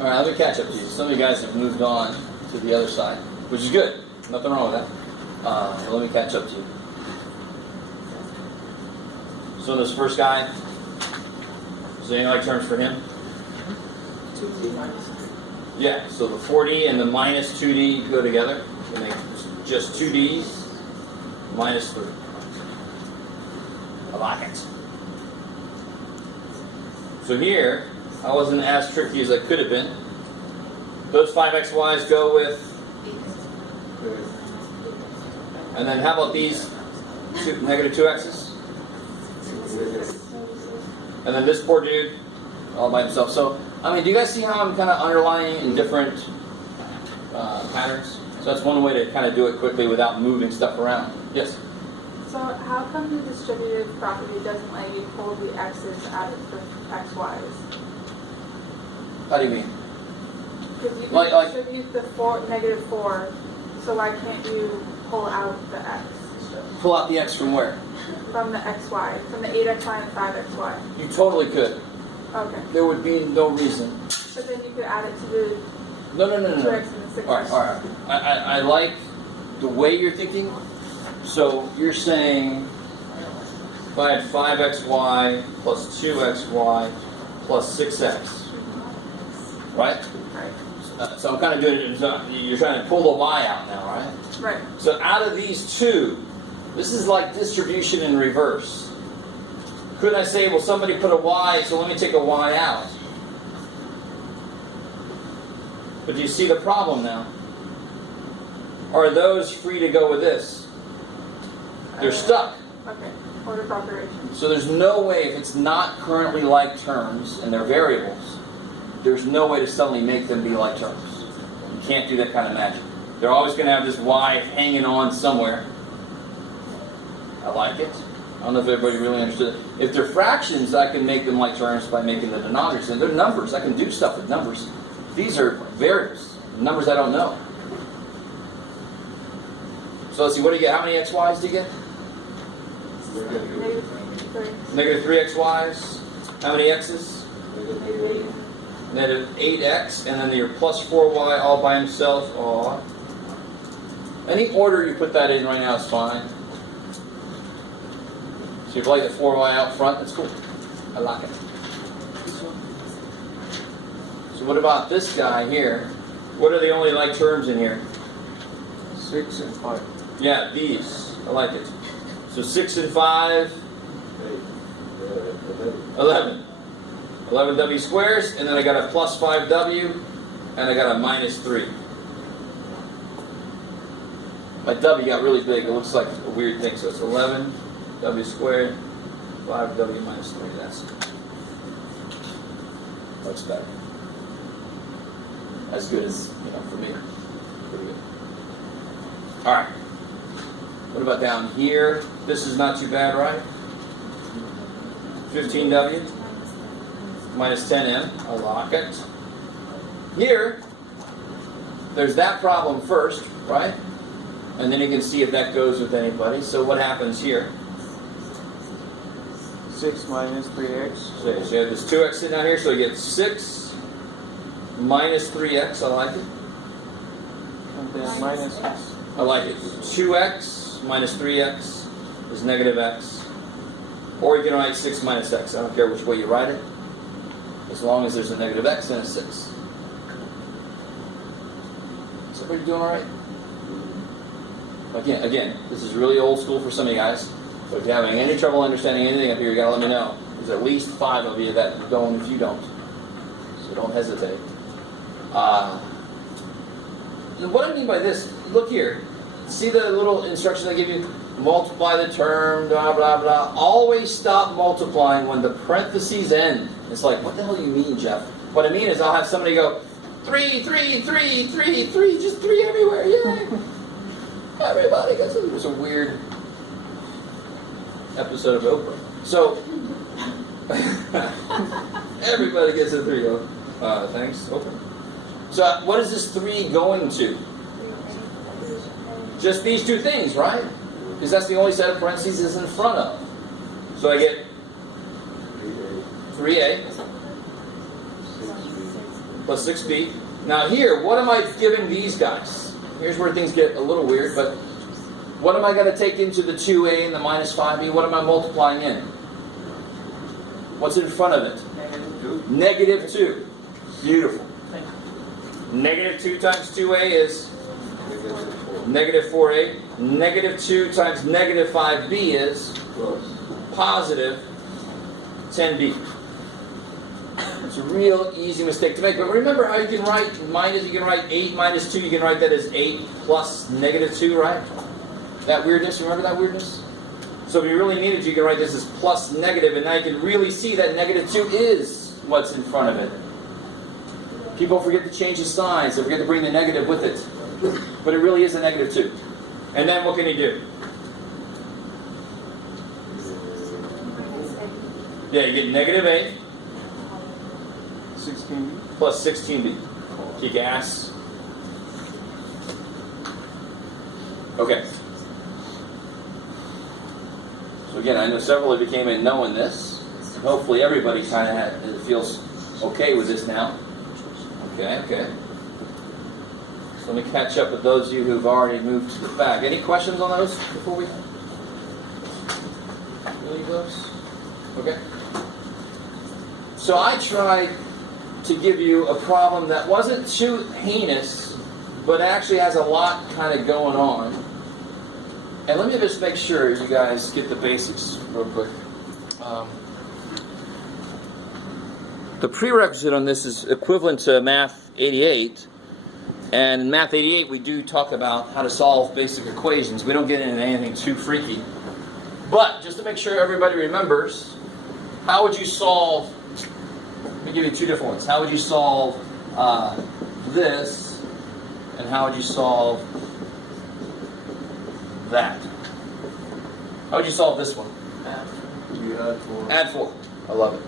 All right, let me catch up to you. Some of you guys have moved on to the other side, which is good. Nothing wrong with that. But let me catch up to you. So this first guy, is there any like terms for him? 2d minus 3. Yeah, so the 4d and the minus 2d go together. You make just 2d's minus 3. I like it. So here, I wasn't as tricky as I could have been. Those 5xy's go with, and then how about these negative 2x's? And then this poor dude, all by himself. So, I mean, do you guys see how I'm kind of underlining in different patterns? So that's one way to kind of do it quickly without moving stuff around. Yes? So how come the distributive property doesn't let you pull the x's out of the xy's? How do you mean? Because you can Like distribute the negative 4, so why can't you pull out the x? pull out the x from where? From the xy, from the 8xy and 5xy. You totally could. Okay. There would be no reason. But then you could add it to the No. 2x and the 6x. All right. I like the way you're thinking. So you're saying if I had 5xy plus 2xy plus 6x, right? Right. So I'm kind of doing it. You're trying to pull the y out now, right? Right. So out of these two, this is like distribution in reverse. Couldn't I say, well, somebody put a y, so let me take a y out? But do you see the problem now? Are those free to go with this? They're stuck. Okay. Order of operation. So there's no way, if it's not currently like terms and they're variables, there's no way to suddenly make them be like terms. You can't do that kind of magic. They're always going to have this y hanging on somewhere. I like it. I don't know if everybody really understood it. If they're fractions, I can make them like terms by making the denominators. And they're numbers. I can do stuff with numbers. These are variables. Numbers I don't know. So let's see, what do you get? How many xy's do you get? Negative 3. Negative 3xy's. How many x's? Negative 8. Negative 8x, and then your plus 4y all by himself. Aw. Any order you put that in right now is fine. So if you like the 4y out front, that's cool. I like it. So what about this guy here? What are the only like terms in here? 6 and 5. Yeah, these. I like it. So 6 and 5, 11. 11w squares, and then I got a plus 5w, and I got a minus 3. My w got really big. It looks like a weird thing. So it's 11w squared, 5w minus 3. That's much better. As good as, for me. Pretty good. All right. What about down here? This is not too bad, right? 15w minus 10m. I like it. Here, there's that problem first, right? And then you can see if that goes with anybody. So what happens here? 6 minus 3x. So you have this 2x sitting out here, so you get 6 minus 3x. I like it. And then minus x. I like it. 2x minus 3x is negative x. Or you can write 6 minus x. I don't care which way you write it. As long as there's a negative x, then it's 6. Is everybody doing all right? Again, this is really old school for some of you guys. But if you're having any trouble understanding anything up here, you got to let me know. There's at least 5 of you that don't if you don't. So don't hesitate. What I mean by this, look here. See the little instructions I give you? Multiply the term, blah, blah, blah. Always stop multiplying when the parentheses end. It's like, what the hell do you mean, Jeff? What I mean is I'll have somebody go, 3, 3, 3, 3, 3, just 3 everywhere, yay! Everybody gets it. It was a weird episode of Oprah. So, everybody gets a 3. Thanks, Oprah. So, what is this 3 going to? Just these two things, right? Because that's the only set of parentheses is in front of. So I get 3a plus 6b. Now here, what am I giving these guys? Here's where things get a little weird, but what am I going to take into the 2a and the minus 5b? What am I multiplying in? What's in front of it? Negative 2. Beautiful. Negative 2 times 2a is negative 4a. Negative 2 times negative 5b is positive 10b. It's a real easy mistake to make. But remember how you can write minus, you can write 8 minus 2, you can write that as 8 plus negative 2, right? That weirdness, remember that weirdness? So if you really needed to, you can write this as plus negative, and now you can really see that negative 2 is what's in front of it. People forget to change the signs, they forget to bring the negative with it. But it really is a negative 2. And then what can you do? Yeah, you get negative 8 16. plus 16b. Kick ass. Okay. So again, I know several of you came in knowing this. Hopefully everybody kind of feels okay with this now. Okay. So let me catch up with those of you who've already moved to the back. Any questions on those before we leave those? Okay. So I tried to give you a problem that wasn't too heinous, but actually has a lot kind of going on. And let me just make sure you guys get the basics real quick. The prerequisite on this is equivalent to Math 88. And in Math 88, we do talk about how to solve basic equations. We don't get into anything too freaky. But just to make sure everybody remembers, how would you solve, let me give you two different ones. How would you solve this, and how would you solve that? How would you solve this one? You add 4. Add 4. I love it.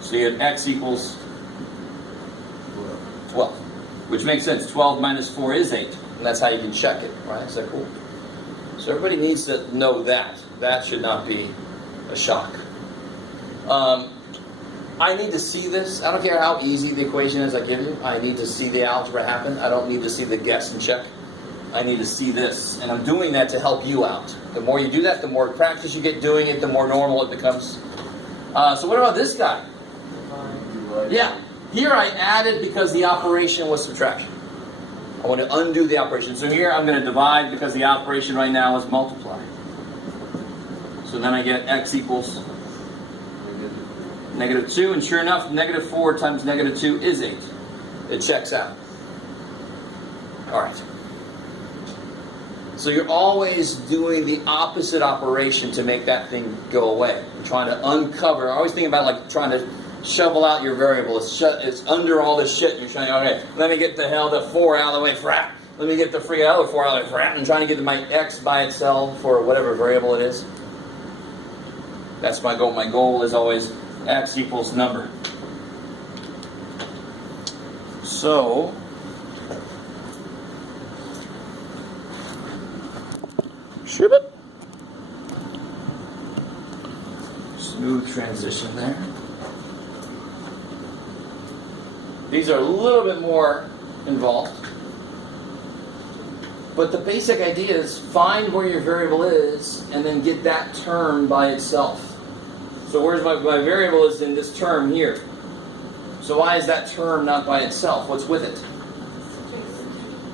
So you get x equals 12, which makes sense. 12 minus 4 is 8, and that's how you can check it, right? Is that cool? So everybody needs to know that. That should not be a shock. I need to see this. I don't care how easy the equation is I give you. I need to see the algebra happen. I don't need to see the guess and check. I need to see this. And I'm doing that to help you out. The more you do that, the more practice you get doing it, the more normal it becomes. So what about this guy? Yeah. Here I added because the operation was subtraction. I want to undo the operation. So here I'm going to divide because the operation right now is multiply. So then I get x equals negative 2, and sure enough, negative 4 times negative 2 is 8. It checks out. Alright. So you're always doing the opposite operation to make that thing go away. You're trying to uncover. I always think about like trying to shovel out your variable. It's under all this shit. You're trying to, okay, let me get the 4 out of the way, frat. Let me get the freaking other 4 out of the way, frat. I'm trying to get my x by itself for whatever variable it is. That's my goal. My goal is always x equals number. So, smooth transition there. These are a little bit more involved. But the basic idea is find where your variable is and then get that term by itself. So where's my variable is in this term here. So why is that term not by itself? What's with it?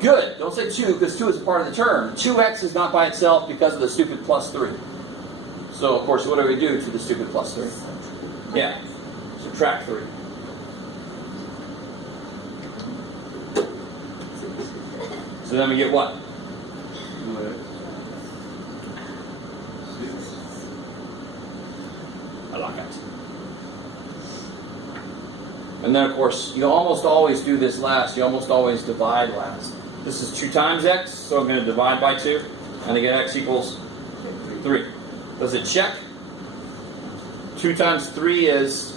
Good. Don't say 2 because 2 is a part of the term. 2x is not by itself because of the stupid plus 3. So of course what do we do to the stupid plus 3? Yeah. Subtract 3. So then we get what? 2x. I like it. And then of course, you almost always do this last. You almost always divide last. This is 2 times x, so I'm going to divide by 2. And I get x equals 3. Does it check? 2 times 3 is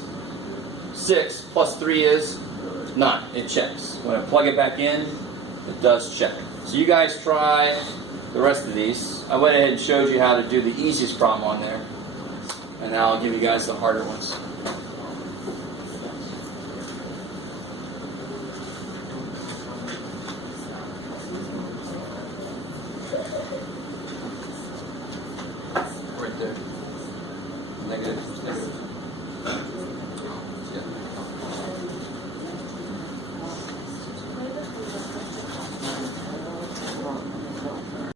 6, plus 3 is 9. It checks. When I plug it back in, it does check. So you guys try the rest of these. I went ahead and showed you how to do the easiest problem on there. And now I'll give you guys the harder ones. Right there. Negative. Negative.